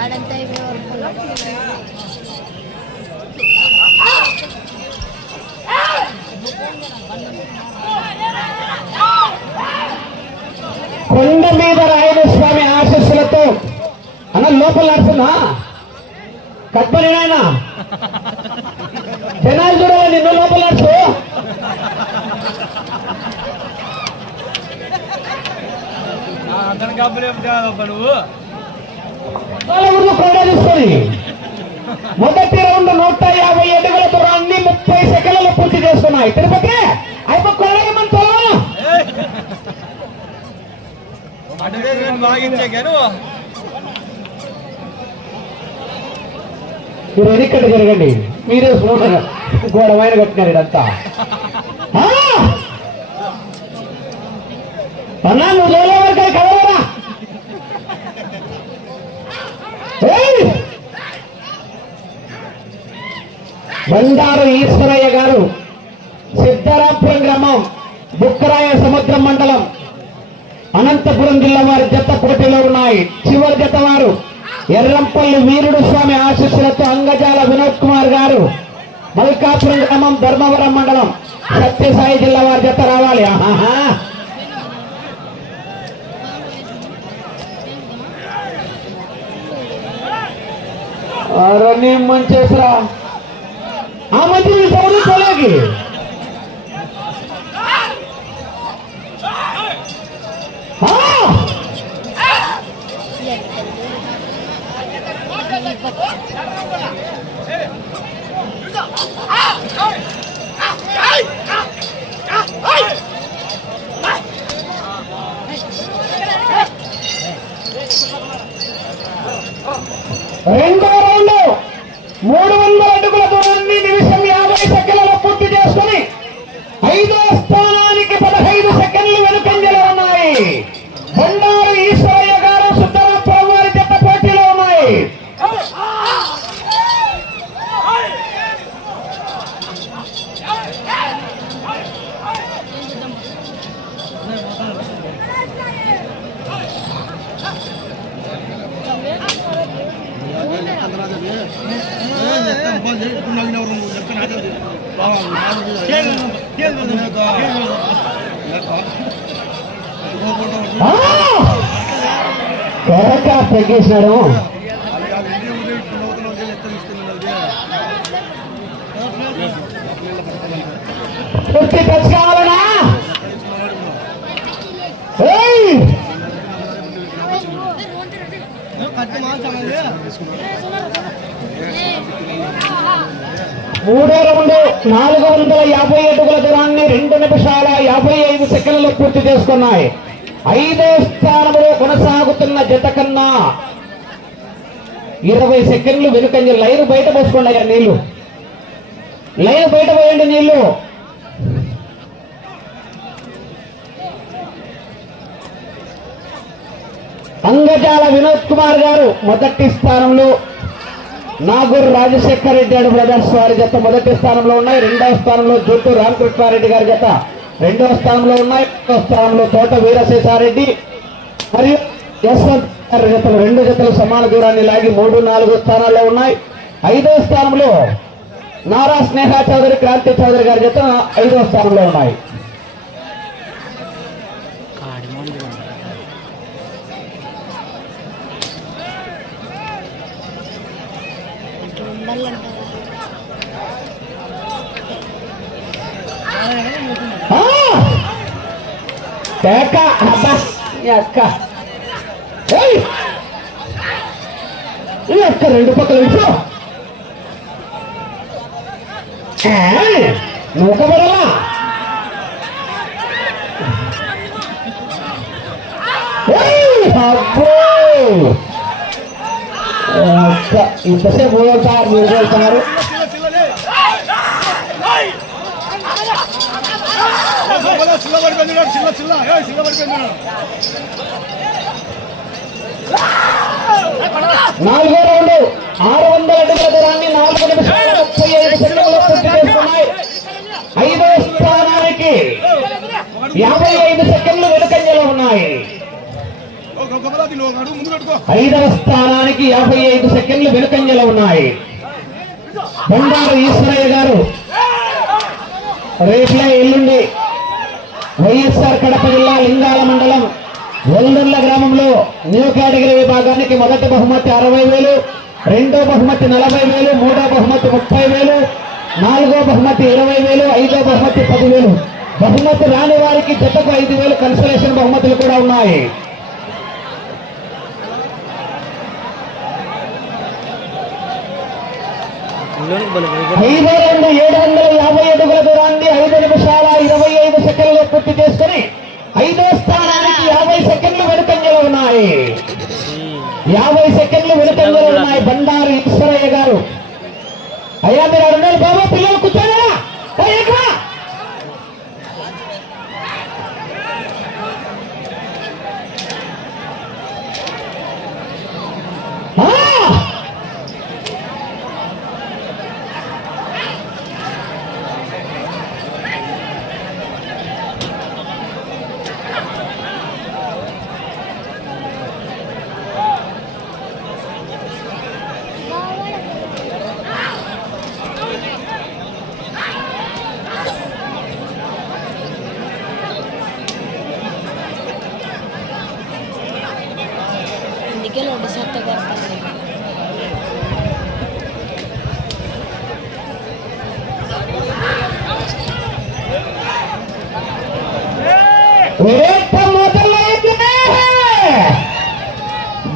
ఆడంతా కొండ మీద రాయుడు స్వామి ఆశస్సులతో అన్న లోపల నడుస్తుందా? కట్పని నాయన? జనాలు చూడాలి నిన్ను లోపల నడుచు అతను కబ్బులు చెప్తావా నువ్వు? వాళ్ళ ఊర్లో కొండ మొదటి రౌండ్ నూట యాభై అడుగుల దూరాన్ని ముప్పై సెకండ్లలో పూర్తి చేస్తున్నాయి. తిరుపతి అయిపో కొండకి మన మీరు ఎన్నికట్టు జరగండి మీరే స్మూత్ గోడ వైన కట్టినారు ఇదంతా. అన్నా నువ్వు బండారు ఈశ్వరయ్య గారు సిద్ధరాపురం గ్రామం బుక్కరాయ సముద్రం మండలం అనంతపురం జిల్లా వారి జత పోటీలో ఉన్నాయి. చివరి జత వారు ఎర్రంపల్లి వీరుడు స్వామి ఆశీస్సులతో అంగజాల వినోద్ కుమార్ గారు మల్కాపురం గ్రామం ధర్మవరం మండలం సత్యసాయి జిల్లా వారి జత రావాలి. ఆహాహా. అరే మంచేసరా ఆ మధ్య సౌరు రెండో రౌండ్ మూడు వందల ఆ! త్వరగా పూర్తి టచ్ కావాలనా ఏయ్! మూడో రౌండ్ నాలుగు వందల యాభై అడుగుల దూరాన్ని రెండు నిమిషాల యాభై ఐదు సెకండ్లు పూర్తి చేసుకున్నాయి. ఐదో స్థానంలో కొనసాగుతున్న జత కన్నా ఇరవై సెకండ్లు వెనుకంజ లైన్ బయట పోసుకోండి అయ్యా నీళ్ళు. లైన్ బయట పోయండి నీళ్ళు. అంగజాల వినోద్ కుమార్ గారు మొదటి స్థానంలో నాగూరు రాజశేఖర్ రెడ్డి అండ్ బ్రదర్స్ వారి జత మొదటి స్థానంలో ఉన్నాయి. రెండవ స్థానంలో జుట్టు రామకృష్ణారెడ్డి గారి జత. రెండవ స్థానంలో ఉన్నాయి. మూడవ స్థానంలో తోట వీరశేషారెడ్డి. మరియు యశ్వంత్ జతలు. రెండు జతలు సమాన దూరాన్ని లాగి మూడు నాలుగు స్థానాల్లో ఉన్నాయి. ఐదవ స్థానంలో నారా స్నేహ చౌదరి క్రాంతి చౌదరి గారి జత ఐదవ స్థానంలో ఉన్నాయి. అట్లా ఉండాలంటారా ఆ! అబ్బా అక్క ఏయ్! ఈ అక్క రెండు పక్కల విడిచో నూకబడలా ఏయ్! అబ్బో ఇంతసేపు పోతారు మీరు వెళ్తున్నారు నాలుగో రౌండ్ ఆరు వందల అడుగుల దూరాన్ని నాలుగు నిమిషాల ముప్పై ఐదు సెకండ్లు పూర్తి చేస్తున్నాయి. ఐదో స్థానానికి యాభై ఐదు సెకండ్లు వెనుకంజలో ఉన్నాయి అది నువ్వు అడుగు ముందు పెట్టుకో ఐదవ స్థానానికి యాభై ఐదు సెకండ్లు వెనుకంజలో ఉన్నాయి. బండారు ఈశ్వరయ్య గారు. రేపులే ఎల్లుండి వైఎస్ఆర్ కడప జిల్లా లింగాల మండలం వెల్లుర్ల గ్రామంలో న్యూ కేటగిరీ విభాగానికి మొదటి బహుమతి అరవై వేలు రెండో బహుమతి నలభై వేలు మూడో బహుమతి ముప్పై వేలు నాలుగో బహుమతి ఇరవై వేలు ఐదో బహుమతి పదివేలు బహుమతి రాని వారికి జతకు ఐదు వేలు కన్సలేషన్ బహుమతులు కూడా ఉన్నాయి. ఐదో రెండు ఏడు వందల యాభై అడుగుల దూరాన్ని ఐదు నిమిషాల ఇరవై ఐదు సెకండ్లు పూర్తి చేసుకుని ఐదో స్థానానికి యాభై సెకండ్లు వెనుకంజలో ఉన్నాయి. యాభై సెకండ్లు వెనుకంజలో ఉన్నాయి. బండారు ఈశ్వరయ్య గారు. అయ్యా మీరు అన్నారు బాబు పిల్లలు కూర్చోరా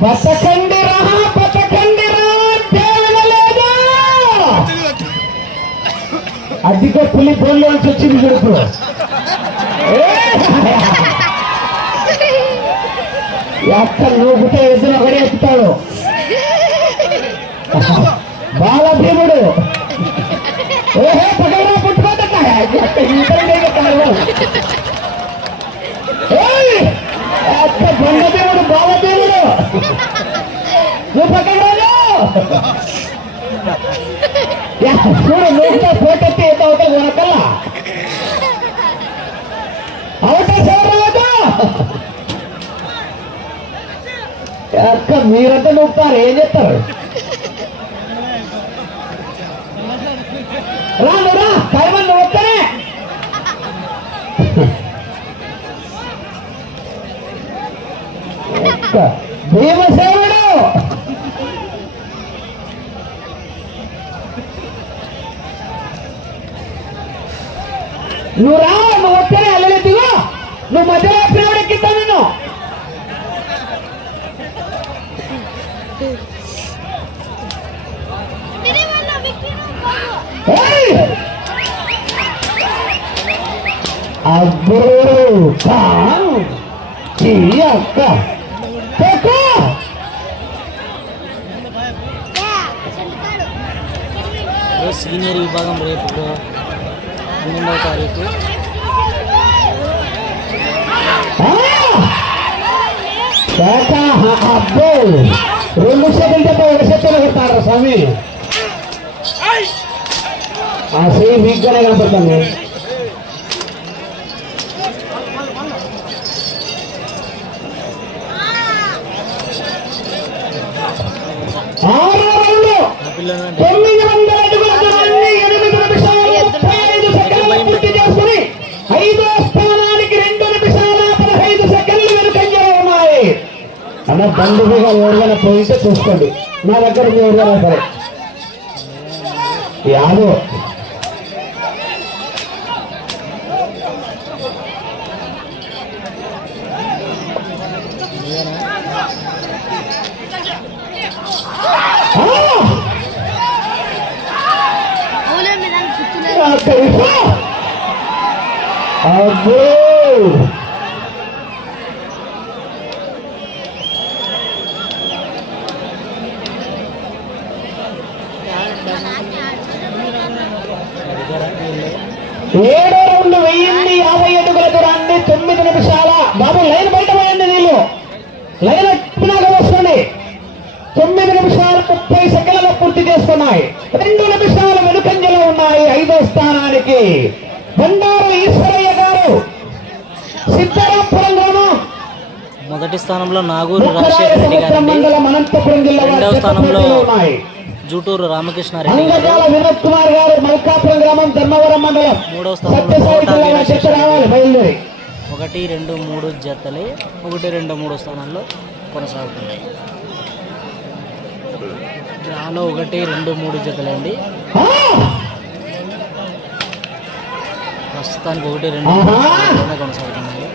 బతకండి రా బతకండి రా అధిక పులి బోల్లోంచి వచ్చింది కొడుకు ఎక్క నూపుతే ఎద్దున ఒకడే ఎత్తుతాడు. బాలభీముడు. ఓహో పగలరా పుట్టుకోదట ಬ್ರಹ್ಮದೇವರು ಭಾವದೇವರು. ನೋಡು, ನೋಡ್ತಾ ಫೋಟೋಕ್ಕೆ ಅಂತ ಅವತ್ತ ಅವಟ ಸಾವಿರ ಅಕ್ಕ ಮೀರಂತ ನೋಡ್ತಾರೆ, ಏನು ಎತ್ತಾರೆ ರಾಮ. భీమసేనుడు! నువ్వు రా నువ్వు వస్తేనే అల్లెత్తిగో నువ్వు మధ్యలో ప్రేమ ఎక్కిస్తా నేను అబ్బో కా అక్క. సీనియర్ విభాగం రేపు బ్రో పన్నెండవ తారీఖు కాకా అబ్బో రెండు సెకండ్ తప్ప ఒక సెకండ్ కొడతాడు స్వామి ఆ సీ వీక్గానే కనపడుతుంది ఆరు రౌండ్లు ఆ పిల్లలు తొమ్మిది వందల అన్న బంధువుగా ఎవరికైనా పోయితే చూసుకోండి. నా దగ్గర ఎవరికైనా సరే. యాదో. ఊళ్ళో మీద కూర్చున్నారు అబ్బో అబ్బో ఏడో రెండు వెయ్యింది యాభై అడుగుల దూరాన్ని తొమ్మిది నిమిషాల. బాబు లైన్ బయట పోయండి నీళ్ళు. లైన్ ఎత్తినాక వస్తుంది. తొమ్మిది నిమిషాలు ముప్పై సెకండ్లలో పూర్తి చేస్తున్నాయి. రెండు నిమిషాలు వెనుకంజలో ఉన్నాయి. ఐదో స్థానానికి. బండారు ఈశ్వరయ్య గారు. సిద్ధరాపురం గ్రామం. మొదటి స్థానంలో నాగూరు రాజశేఖర రెడ్డి వారి రెండవ స్థానంలో ఉన్నాయి. జూటూరు రామకృష్ణారెడ్డి. గారు అంగజాల వినోద్ కుమార్ గారు మల్కాపురం గ్రామం ధర్మవరం మండలం. మూడవ స్థానంలో ఒకటి రెండు మూడు జతలే ఒకటి రెండు మూడు స్థానాల్లో కొనసాగుతున్నాయి. డ్రాలో ఒకటి రెండు మూడు జతలండి! ప్రస్తుతానికి ఒకటి రెండు కొనసాగుతున్నాయి.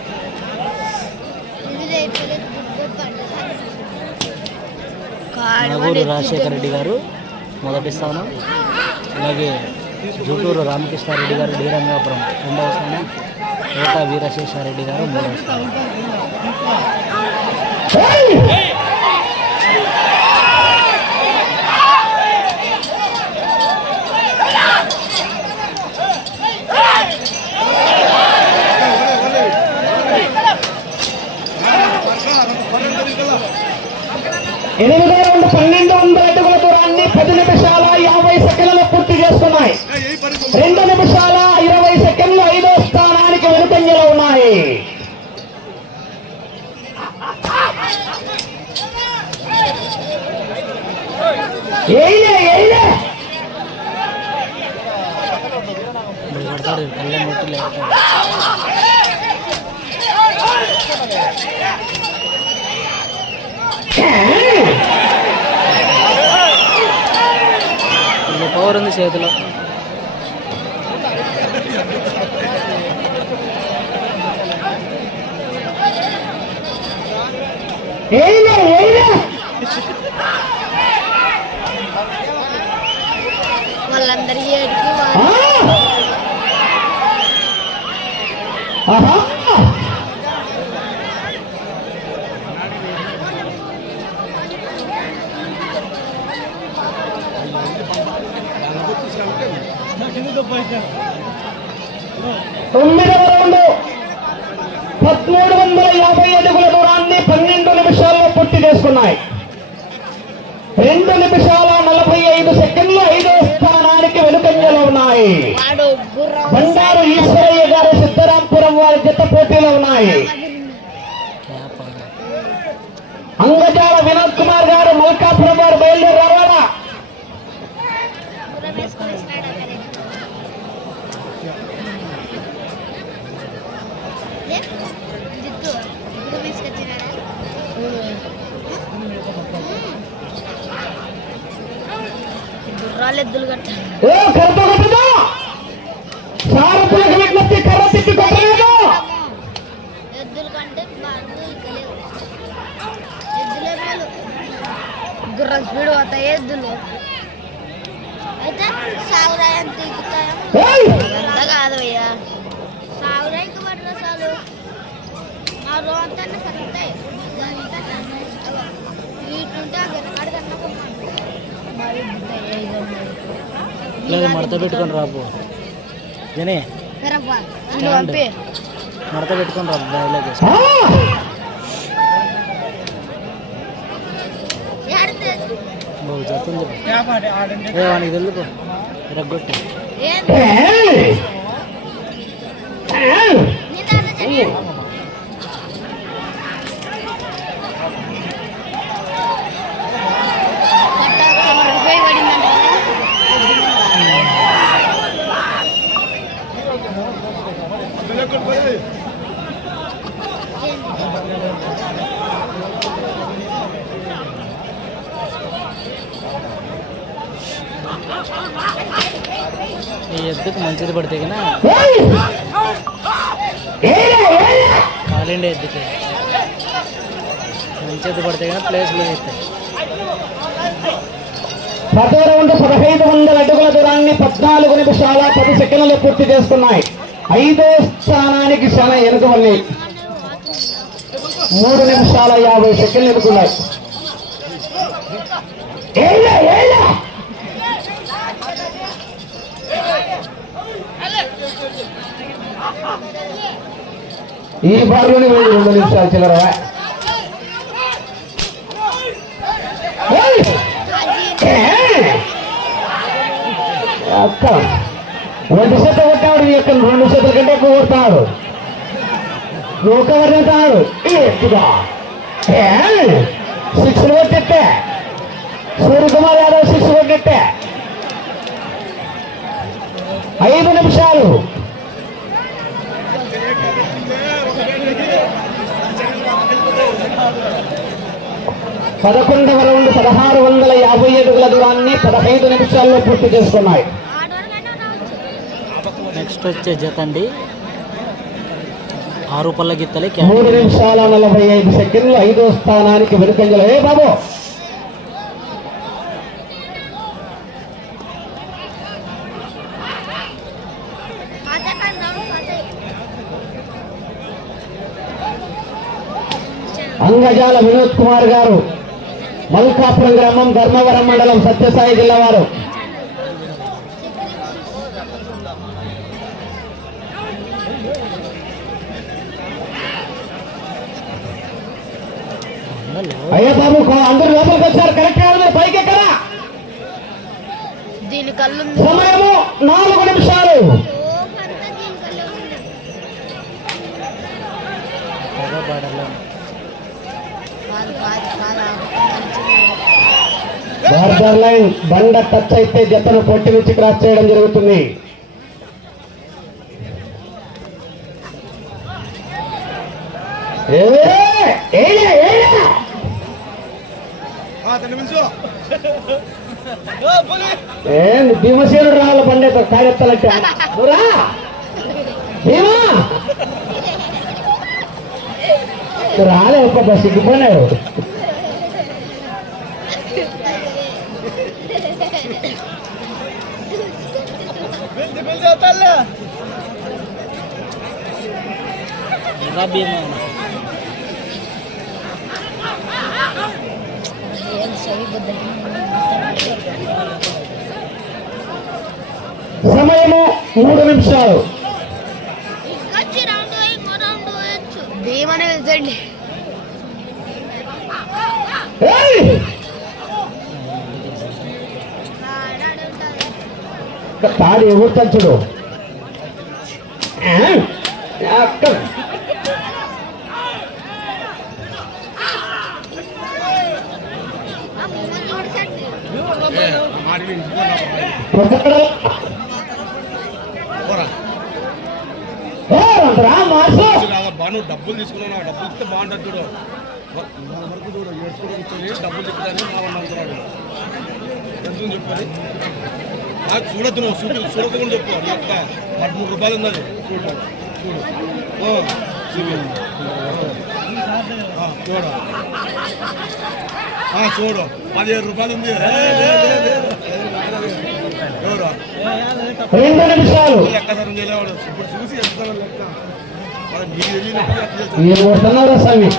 నాగూరు రాజశేఖర రెడ్డి గారు మొదటి స్థానం. అలాగే జూటూరు రామకృష్ణారెడ్డి గారు డి రంగాపురం రెండవ స్థానం. కోట వీరశేషారెడ్డి గారు మూడవ స్థానం. ఎనిమిది ఇప్పుడు పవర్ ఉంది చేతిలో ఏయ్లే ఏయ్లే వాళ్ళందరి ఏడికి ఆ! ఆహా తొమ్మిదవ రౌండ్ పదమూడు వందల యాభై అడుగుల దూరాన్ని పన్నెండు నిమిషాల్లో పూర్తి చేసుకున్నాయి. రెండు నిమిషాల నలభై ఐదు సెకండ్లు ఐదో స్థానానికి వెనుకంజలో ఉన్నాయి. బండారు ఈశ్వరయ్య గారు సిద్ధరాంపురం వారి జత పోటీలో ఉన్నాయి. అంగజాల వినోద్ కుమార్ గారు మల్కాపురం వారు బయలుదేరి రావాలా గుర్రం వేసుకొని వచ్చినాడు అక్కడే. ఏ? జిత్తు గుర్రం వేసుకొచ్చినాడా గుర్రాలు ఎద్దులు కట్టాలి ఏ కర్త కొట్టదు సారథులకు విజ్ఞప్తి కర్ర తిప్పి ఎద్దుల కంటే గుర్రం స్పీడ్ పోతాయి ఎద్దులు. అయితే సాగురాయి అంత ఎక్కుతాయేమో ఏయ్! అదంతా కాదు అయ్యా. సాగురాయికి పడిన చాలు మా రోజంతా కలుగుతాయి వీటుంటే గిన్నకాడి కన్నా లేదు మడత పెట్టుకొని రాబో జనే స్టాండ్. మడత పెట్టుకొని రాబు బ్యాగ్లోకి బాగు చెప్తుంది ఏ వానికి తెలుపు రగ్గొట్టి. ఏంది? కాలిండే ఎద్దుకి మంచి ఎద్దు పడితే కన్నా ప్లేస్లో ఇస్తాయి పదో పదహైదు వందల అడుగుల దూరాన్ని పద్నాలుగు నిమిషాల పది సెకండ్లు పూర్తి చేసుకున్నాయి ఐదో స్థానానికి చాలా వెనుక మళ్ళీ మూడు నిమిషాల యాభై సెకండ్లు ఎదుర్కొన్నాయి Yeah. ఈ బారులోనే వేడి రెండు నిమిషాలు చిల్లరా అక్క రెండు సెట్లు కొట్టాడు ఈ యొక్క రెండు సెట్ల కంటే ఎక్కువ కొడతాడు. నువ్వు ఒక తాడు ఎక్కుదా సిక్స్ కొట్టిట్టే. సూర్యకుమార్ యాదవ్ సిక్స్ కొట్టిట్టే. ఐదు నిమిషాలు. పదకొండవ రౌండ్ పదహారు వందల యాభై అడుగుల దూరాన్ని పదహైదు నిమిషాల్లో పూర్తి చేసుకున్నాయి. నెక్స్ట్ వచ్చే జత అండి ఆరు పళ్ళ గిత్తలే మూడు నిమిషాల నలభై ఐదు సెకండ్లు ఐదో స్థానానికి వెనుకంజలు. ఏ బాబు అదే కానీ రావచ్చు అదే అంగజాల వినోద్ కుమార్ గారు మల్కాపురం గ్రామం ధర్మవరం మండలం సత్యసాయి జిల్లా వారు. బార్డర్ లైన్ బండ టచ్ అయితే జతను పొట్టి నుంచి క్రాస్ చేయడం జరుగుతుంది. ఏంది భీమసేనుడు రాళ్ళ పండే కార్యత్తలంటే నువ్వురా భీమా. రాలే ఒక్క సిగ్గిపోయినావు సమయము మూడు నిమిషాలు. వచ్చి తాడు ఎగురుతాడు చూడు. బాను డబ్బులు తీసుకున్నా డబ్బులు ఇస్తే బాగుంటుంది చూడు. వరకు చూడు ఏడ్చుకుంటూ డబ్బులు ఇస్తాను బాగుంటున్నాడు చెప్పాలి నాకు చూడొద్దు నువ్వు చూడు చూడకుండా చెప్పు. నీ యొక్క పదమూడు రూపాయలు ఉన్నది. చూడు చూడు. చూడు. ఆ, చూడు. పదిహేడు రూపాయలు ఉంది. చూడు. లెక్క సరం చేయలేవాడు. ఇప్పుడు చూసి ఎంత లెక్క? మీరు కొడుతున్నారా స్వామి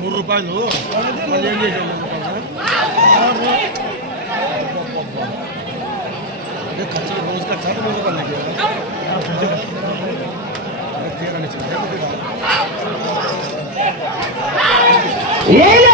మూడు రూపాయలు మళ్ళీ ఏం చేసాం మూడు రూపాయలు అదే ఖర్చు రోజు ఖర్చు అంటే మూడు రూపాయలు దగ్గర తీరని ఏలే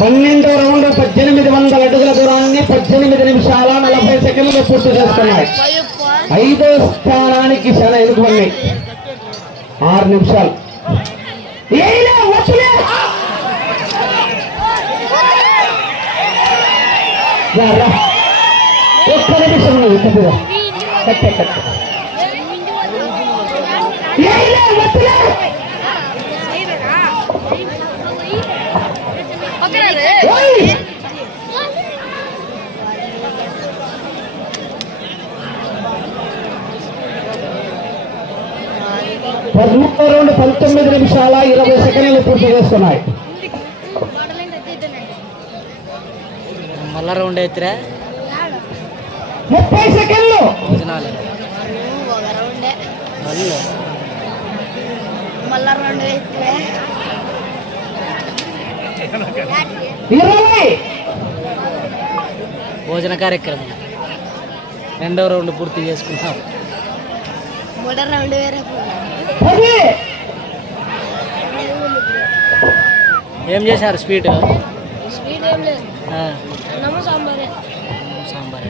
పన్నెండో రౌండ్ పద్దెనిమిది వందల అడుగుల దూరాన్ని పద్దెనిమిది నిమిషాల నలభై సెకండ్లు పూర్తి చేస్తున్నాయి. ఐదో స్థానానికి చాలా ఎదుగుతున్నాయి ఆరు నిమిషాలు. ఒక్క నిమిషం ఉన్నది కట్టే కట్టే పదమూడో రౌండ్ పంతొమ్మిది నిమిషాల ఇరవై సెకండ్లు పూర్తి చేస్తున్నాయి. మళ్ళా రౌండ్ అవుతురా ముప్పై సెకండ్లు. భోజన కార్యక్రమం. రెండో రౌండ్ పూర్తి చేసుకుంటాం మూడో రౌండ్ వేరే ఏం చేశారు స్వీట్? స్వీట్ ఏం లేదు. అన్నము సాంబారే. సాంబార్.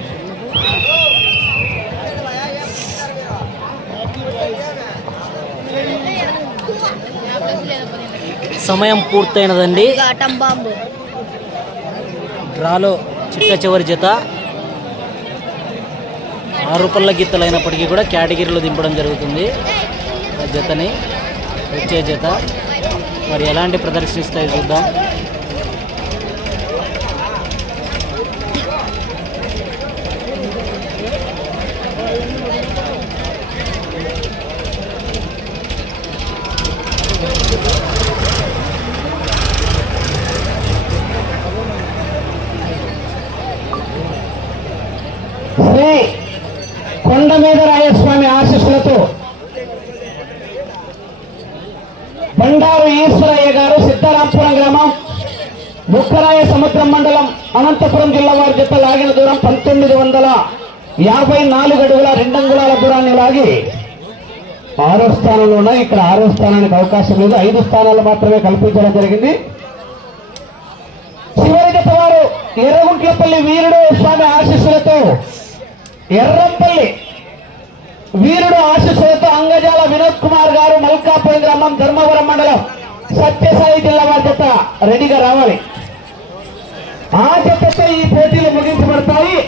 సమయం పూర్తయినదండి. డ్రాలో చిట్ట చివరి జత. ఆరు పళ్ళ గిత్తలైనప్పటికీ కూడా కేటగిరీలో దింపడం జరుగుతుంది. జతని వచ్చే జత. మరి ఎలాంటి ప్రదర్శిస్తాయి చూద్దాం శ్రీ కొండ మీద రాయస్వామి ఆశీస్సులతో బండారు ఈశ్వరయ్య గారు సిద్ధరాంపురం గ్రామం ముక్కరాయ సముద్రం మండలం అనంతపురం జిల్లా వారి జత లాగిన దూరం పంతొమ్మిది వందల యాభై నాలుగు అడుగుల రెండంగుళాల దూరాన్ని లాగి ఆరో స్థానంలోన ఇక్కడ ఆరో స్థానానికి అవకాశం లేదు. ఐదు స్థానాలు మాత్రమే కల్పించడం జరిగింది. చివరి జత వారు ఎర్రగుంట్లపల్లి వీరుడు స్వామి ఆశీస్సులతో ఎర్రంపల్లి వీరుడు ఆశీస్సులతో అంగజాల వినోద్ కుమార్ గారు మల్కాపురం గ్రామం ధర్మవరం మండలం సత్యసాయి జిల్లా వారి జత రెడీగా రావాలి. ఆ జతతో ఈ పోటీలు ముగించబడతాయి.